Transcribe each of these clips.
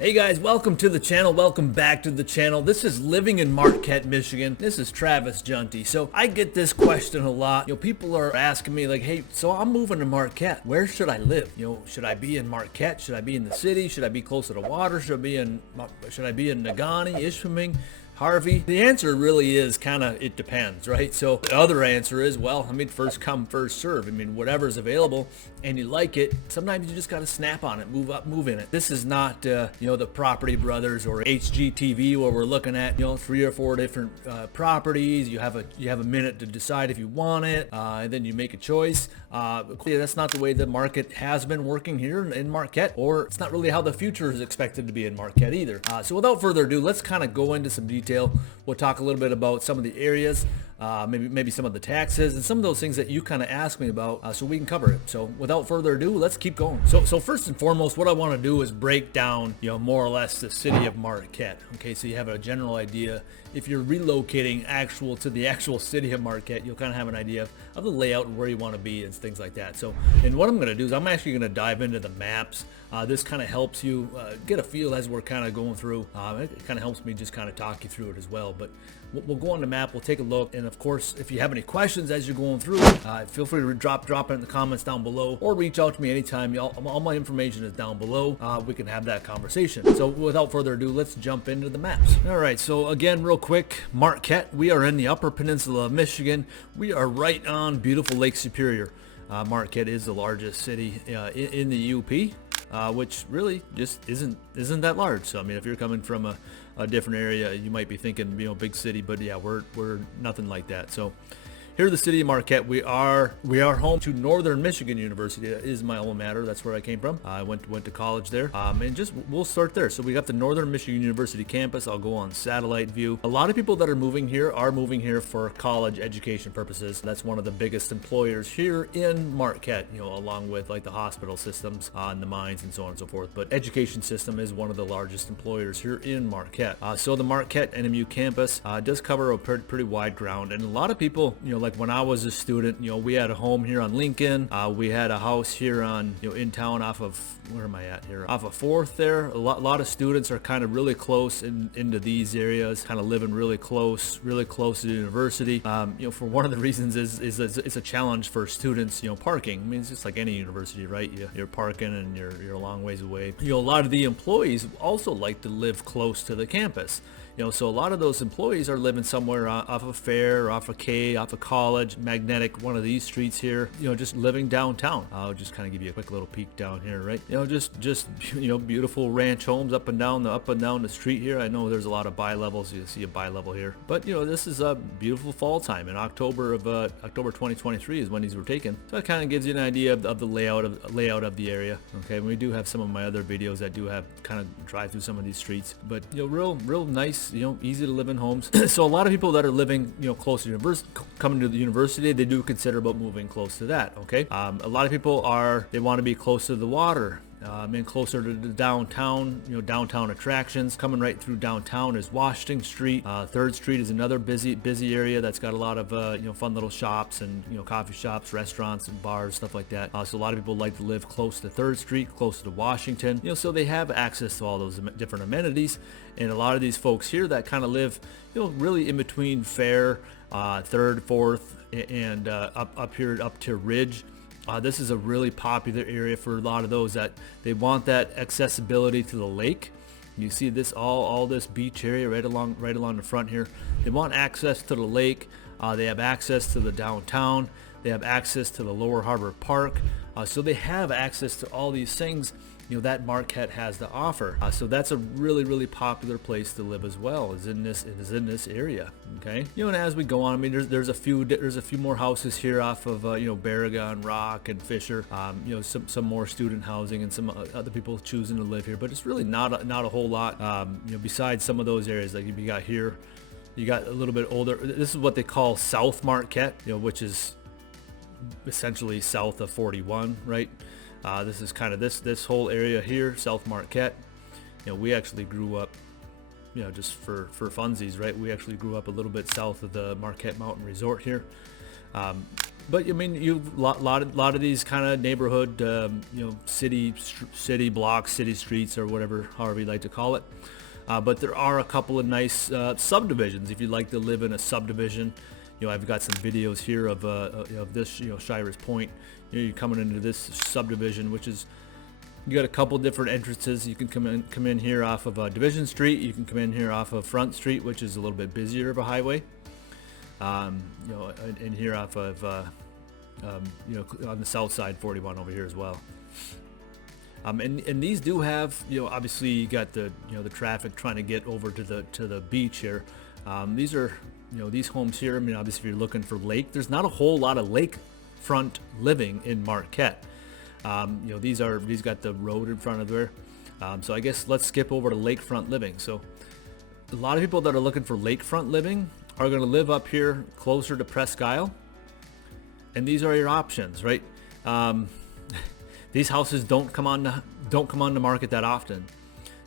Hey guys, welcome to the channel. Welcome back to the channel. This is Living in Marquette, Michigan. This is Travis Juntti. So I get this question a lot. People are asking me like, hey, so I'm moving to Marquette. Where should I live? Should I be in Marquette? Should I be in the city? Should I be closer to water? Should I be in Nagani, Ishpeming, Harvey? The answer really is it depends, right? So the other answer is, well, first come, first serve. Whatever's available and you like it, sometimes you just got to snap on it, move up, move in it. This is not, the Property Brothers or HGTV where we're looking at, 3 or 4 different properties. You have a minute to decide if you want it, and then you make a choice. That's not the way the market has been working here in Marquette, or it's not really how the future is expected to be in Marquette either. So without further ado, let's kind of go into some detail. We'll talk a little bit about some of the areas, maybe some of the taxes and some of those things that you kind of asked me about, so we can cover it. So without further ado, let's keep going. So first and foremost, what I want to do is break down, more or less the city of Marquette. Okay, so you have a general idea. If you're relocating to the actual city of Marquette, you'll kind of have an idea of the layout and where you want to be and things like that. So, and what I'm going to do is I'm actually going to dive into the maps. This kind of helps you get a feel as we're kind of going through. It kind of helps me just kind of talk you through it as well. But we'll go on the map, we'll take a look, and of course, if you have any questions as you're going through, feel free to drop it in the comments down below, or reach out to me anytime. All my information is down below. We can have that conversation. So without further ado, let's jump into the maps. All right, so again, real quick, Marquette, we are in the Upper Peninsula of Michigan. We are right on beautiful Lake Superior. Marquette is the largest city in the UP, which really just isn't that large. So if you're coming from a different area, you might be thinking, big city, but yeah, we're nothing like that. So here in the city of Marquette, we are home to Northern Michigan University. That is my alma mater. That's where I came from. I went to college there, and we'll start there. So we got the Northern Michigan University campus. I'll go on satellite view. A lot of people that are moving here for college education purposes. That's one of the biggest employers here in Marquette. Along with like the hospital systems and the mines and so on and so forth. But education system is one of the largest employers here in Marquette. So the Marquette NMU campus does cover a pretty wide ground, and a lot of people, like when I was a student, we had a home here on Lincoln. We had a house here on, in town off of, where am I at here? Off of 4th there. A lot of students are kind of really close into these areas, kind of living really close to the university. For one of the reasons is it's a challenge for students, parking. It's just like any university, right? You're parking and you're a long ways away. A lot of the employees also like to live close to the campus. So a lot of those employees are living somewhere off of Fair, off of K, off of College, Magnetic, one of these streets here, just living downtown. I'll just kind of give you a quick little peek down here, right? Just beautiful ranch homes up and down the street here. I know there's a lot of bi-levels. You see a bi-level here. But, this is a beautiful fall time. In October 2023 is when these were taken. So it kind of gives you an idea of the layout of the area. Okay, and we do have some of my other videos that do have kind of drive through some of these streets. But, real nice, easy to live in homes. So a lot of people that are living, close to university, coming to the university, they do consider about moving close to that. Okay. A lot of people they want to be close to the water. And closer to the downtown, downtown attractions. Coming right through downtown is Washington Street. 3rd Street is another busy area that's got a lot of fun little shops and coffee shops, restaurants and bars, stuff like that. So a lot of people like to live close to 3rd Street, close to Washington. So they have access to all those different amenities. And a lot of these folks here that kind of live, really in between Fair, 3rd, 4th, and up to Ridge. This is a really popular area for a lot of those that they want that accessibility to the lake. You see this all this beach area right along the front here. They want access to the lake. They have access to the downtown. They have access to the Lower Harbor Park. So they have access to all these things that Marquette has to offer. So that's a really popular place to live as well, is in this area. Okay, and as we go on, there's a few more houses here off of Barragon, Rock, and Fisher. Some more student housing and some other people choosing to live here, but it's really not a whole lot. Besides some of those areas like you got here, you got a little bit older. This is what they call South Marquette, which is essentially south of 41, right? This is kind of this whole area here, South Marquette. We actually grew up, just for funsies, right? We actually grew up a little bit south of the Marquette Mountain Resort here. But I mean, you've lot of these kind of neighborhood, city blocks, city streets, or whatever, however you like to call it. But there are a couple of nice subdivisions if you'd like to live in a subdivision. I've got some videos here of this, Shira's Point. You're coming into this subdivision, which is, you got a couple different entrances. You can come in here off of Division Street. You can come in here off of Front Street, which is a little bit busier of a highway. And here off of, on the south side, 41 over here as well. And these do have, obviously you got the, the traffic trying to get over to the beach here. These are, these homes here. I mean, obviously if you're looking for lake, there's not a whole lot of lakefront living in Marquette. These got the road in front of there. So I guess let's skip over to lakefront living. So a lot of people that are looking for lakefront living are going to live up here closer to Presque Isle, and these are your options, right? These houses don't come on the market that often.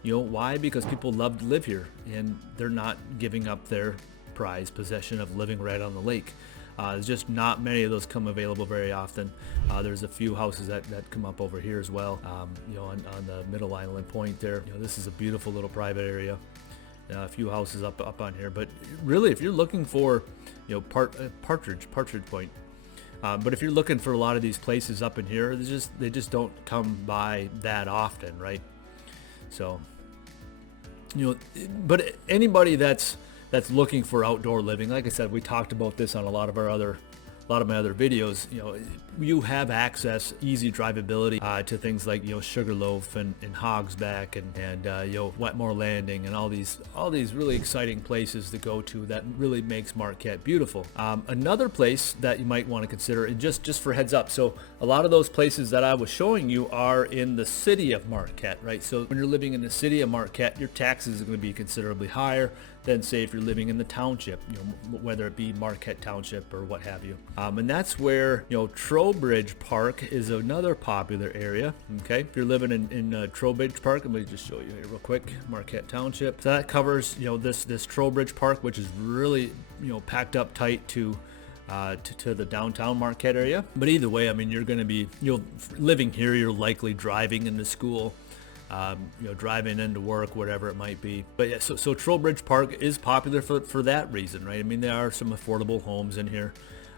Why? Because people love to live here, and they're not giving up their prized possession of living right on the lake. There's just not many of those come available very often. There's a few houses that come up over here as well, on the Middle Island Point there. This is a beautiful little private area. A few houses up on here, but really, if you're looking for, Partridge Point, but if you're looking for a lot of these places up in here, they just don't come by that often, right? So, but anybody that's looking for outdoor living, like I said, we talked about this on a lot of my other videos. You have access, easy drivability to things like Sugarloaf and Hogsback and Wetmore Landing and all these really exciting places to go to that really makes Marquette beautiful. Another place that you might want to consider, and just for heads up, so a lot of those places that I was showing you are in the city of Marquette, right? So when you're living in the city of Marquette, your taxes are going to be considerably higher than, say, if you're living in the township, whether it be Marquette Township or what have you. And that's where, Trowbridge Park is another popular area. Okay, if you're living in Trowbridge Park, let me just show you here real quick. Marquette Township. So that covers, this Trowbridge Park, which is really, packed up tight to the downtown Marquette area. But either way, I mean, you're going to be, living here, you're likely driving into school. Driving into work, whatever it might be. But yeah, so Trowbridge Park is popular for that reason, right? I mean, there are some affordable homes in here.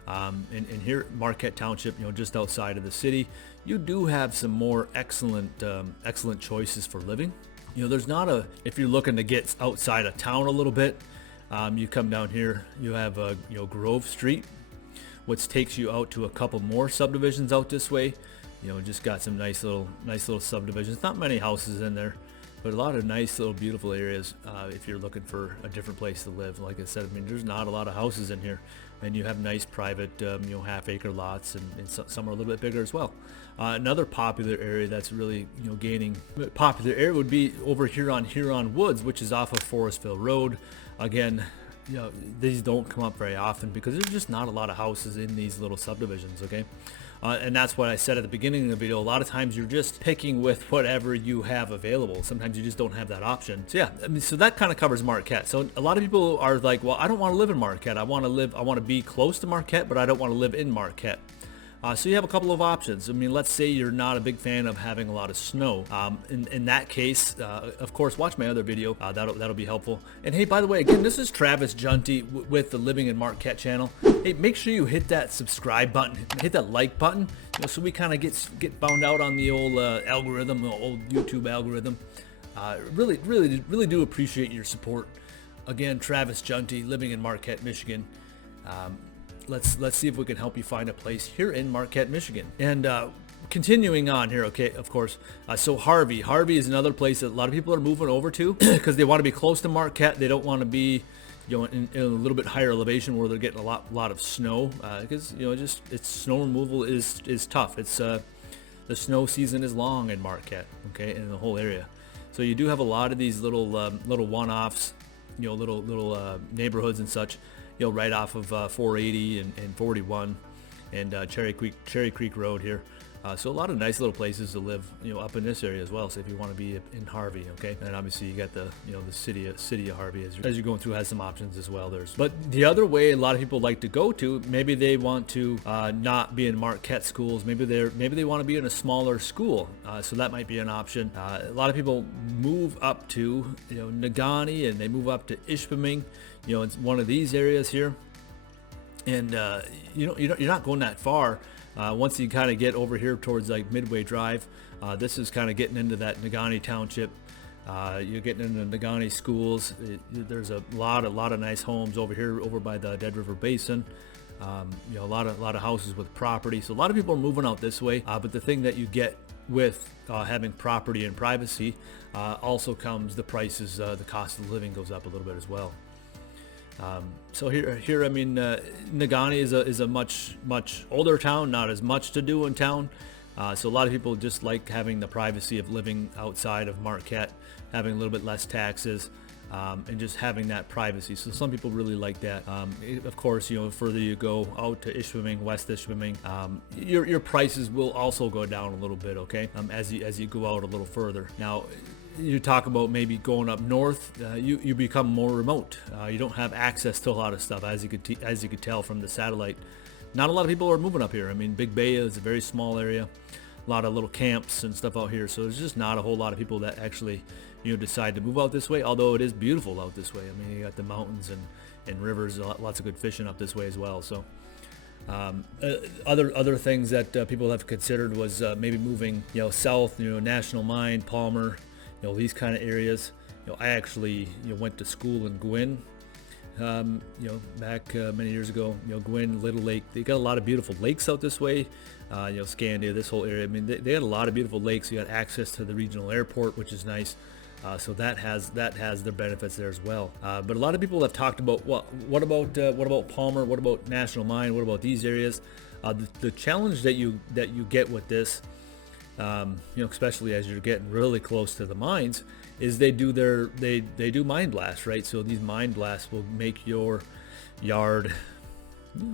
And here, Marquette Township, just outside of the city, you do have some more excellent choices for living. There's not if you're looking to get outside of town a little bit, you come down here, you have, Grove Street, which takes you out to a couple more subdivisions out this way. Just got some nice little subdivisions. Not many houses in there, but a lot of nice little beautiful areas if you're looking for a different place to live. Like I said, I mean, there's not a lot of houses in here, and you have nice private, half-acre lots, and some are a little bit bigger as well. Another popular area that's really, gaining popular area would be over here on Huron Woods, which is off of Forestville Road. Again, these don't come up very often because there's just not a lot of houses in these little subdivisions, okay? And that's what I said at the beginning of the video. A lot of times you're just picking with whatever you have available. Sometimes you just don't have that option. So yeah, I mean, so that kind of covers Marquette. So a lot of people are like, well, I don't want to live in Marquette. I want to be close to Marquette, but I don't want to live in Marquette. So you have a couple of options. I mean, let's say you're not a big fan of having a lot of snow. In that case, of course, watch my other video. That'll be helpful. And hey, by the way, again, this is Travis Juntti with the Living in Marquette channel. Hey, make sure you hit that subscribe button, hit that like button, so we kind of get found out on the old algorithm, the old YouTube algorithm. Really do appreciate your support. Again, Travis Juntti, Living in Marquette, Michigan. Let's see if we can help you find a place here in Marquette, Michigan. And continuing on here, okay, of course. So Harvey is another place that a lot of people are moving over to because they want to be close to Marquette. They don't want to be, in a little bit higher elevation where they're getting a lot of snow because it's snow removal is tough. It's the snow season is long in Marquette, okay, in the whole area. So you do have a lot of these little one-offs, little neighborhoods and such. Right off of 480 and 41 and Cherry Creek Road here. So a lot of nice little places to live, up in this area as well. So if you want to be in Harvey, okay, and obviously you got the city of Harvey as you're going through has some options as well. But the other way a lot of people like to go to, maybe they want to not be in Marquette schools. Maybe they want to be in a smaller school. So that might be an option. A lot of people move up to Negaunee, and they move up to Ishpeming. It's one of these areas here, and you're not going that far. Once you kind of get over here towards like Midway Drive, this is kind of getting into that Negaunee Township. You're getting into Negaunee schools. There's a lot of nice homes over here, over by the Dead River Basin. A lot of houses with property. So a lot of people are moving out this way. But the thing that you get with having property and privacy also comes the prices. The cost of living goes up a little bit as well. So here, I mean, Negaunee is a much older town, not as much to do in town. So a lot of people just like having the privacy of living outside of Marquette, having a little bit less taxes, and just having that privacy. So some people really like that. Of course, further you go out to Ishpeming, West Ishpeming, your prices will also go down a little bit, okay, as you go out a little further. Now, you talk about maybe going up north, you become more remote. You don't have access to a lot of stuff, as you could tell from the satellite. Not a lot of people are moving up here. I mean, Big Bay is a very small area, a lot of little camps and stuff out here. So there's just not a whole lot of people that actually decide to move out this way. Although it is beautiful out this way. I mean, you got the mountains and rivers, lots of good fishing up this way as well. So other things that people have considered was maybe moving south, National Mine, Palmer. These kind of areas. I actually went to school in Gwynn, back many years ago. Gwynn, Little Lake, they got a lot of beautiful lakes out this way. Scandia, this whole area. I mean, they had a lot of beautiful lakes. You got access to the regional airport, which is nice. So that has their benefits there as well. But a lot of people have talked about what about Palmer? What about National Mine? What about these areas? The challenge that you get with this, especially as you're getting really close to the mines, is they do mine blasts, right? So these mine blasts will make your yard,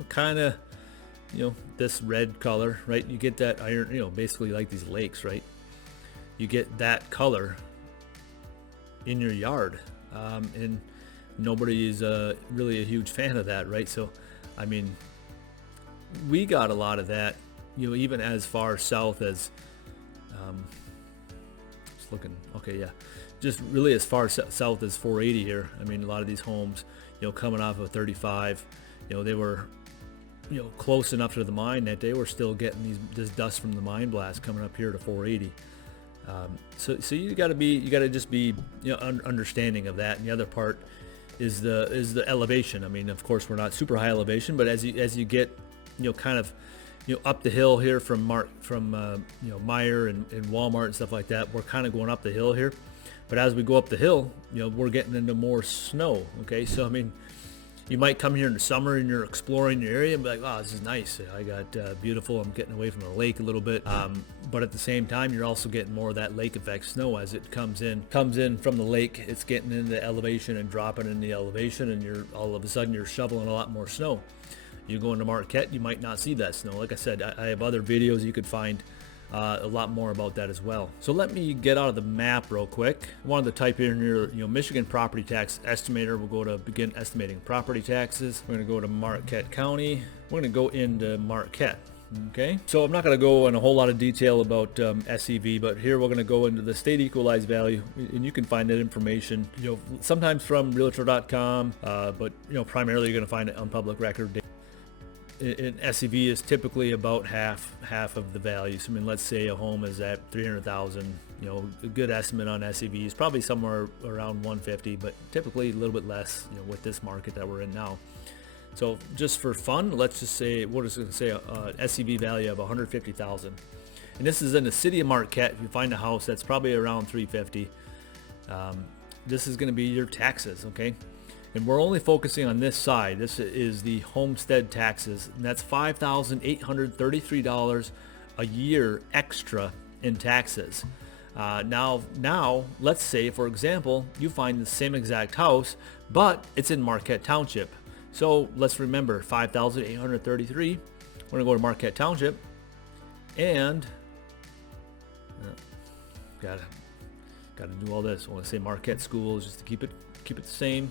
kind of, this red color, right? You get that iron, basically like these lakes, right? You get that color in your yard, and nobody is really a huge fan of that, right? So, I mean, we got a lot of that, even as far south as just looking, okay, yeah, just really as far south as 480 here. I mean, a lot of these homes, coming off of 35, they were, close enough to the mine that they were still getting this dust from the mine blast coming up here to 480. So you got to just be understanding of that. And the other part is the elevation. I mean, of course, we're not super high elevation, but as you get kind of up the hill here from Meijer and Walmart and stuff like that, we're kind of going up the hill here. But as we go up the hill, we're getting into more snow. Okay, so I mean, you might come here in the summer and you're exploring your area and be like, oh, this is nice. I got beautiful. I'm getting away from the lake a little bit. But at the same time, you're also getting more of that lake effect snow as it comes in from the lake. It's getting into elevation and dropping in the elevation, and you're all of a sudden you're shoveling a lot more snow. You go into Marquette, you might not see that snow. Like I said, I have other videos you could find a lot more about that as well. So let me get out of the map real quick. I wanted to type in your Michigan property tax estimator. We'll go to begin estimating property taxes. We're going to go to Marquette County. We're going to go into Marquette. Okay, so I'm not going to go in a whole lot of detail about SEV, but here we're going to go into the state equalized value, and you can find that information, sometimes from Realtor.com, but primarily you're going to find it on public record. An SEV is typically about half of the value. So I mean, let's say a home is at $300,000. A good estimate on SEV is probably somewhere around 150, but typically a little bit less. With this market that we're in now. So just for fun, let's just say we're just going to say a SEV value of 150,000, and this is in the city of Marquette. If you find a house that's probably around 350, this is going to be your taxes. Okay. And we're only focusing on this side. This is the homestead taxes, and that's $5,833 a year extra in taxes. Now, let's say, for example, you find the same exact house, but it's in Marquette Township. So let's remember $5,833. We're gonna go to Marquette Township, And gotta do all this. I want to say Marquette schools just to keep it the same.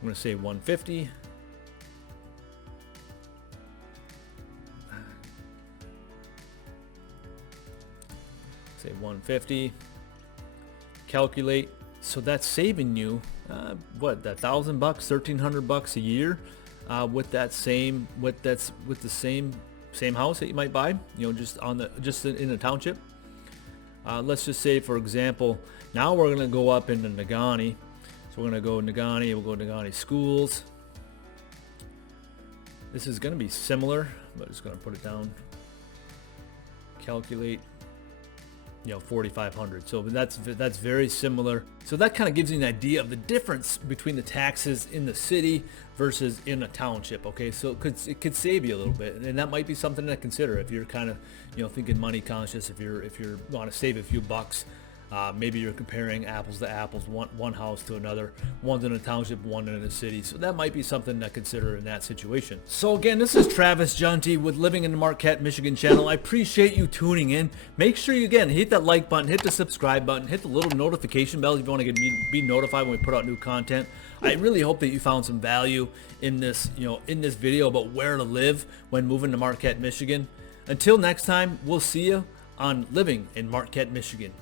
I'm going to say 150. Say 150. Calculate. So that's saving you what, that $1,000, $1,300 a year with the same house that you might buy, just in a township. Let's just say, for example, now we're going to go up into Negaunee. So we're going to go Negaunee, we'll go Negaunee schools. This is going to be similar, but I'm just going to put it down. Calculate, 4,500. So that's very similar. So that kind of gives you an idea of the difference between the taxes in the city versus in a township. Okay, so it could save you a little bit, and that might be something to consider if you're kind of thinking money conscious. If you want to save a few bucks. Maybe you're comparing apples to apples, one house to another, one's in a township, one in a city. So that might be something to consider in that situation. So again, this is Travis Juntti with Living in the Marquette Michigan channel. I appreciate you tuning in. Make sure you, again, hit that like button, hit the subscribe button, hit the little notification bell if you want to be notified when we put out new content. I really hope that you found some value in this, in this video about where to live when moving to Marquette, Michigan. Until next time, we'll see you on Living in Marquette, Michigan.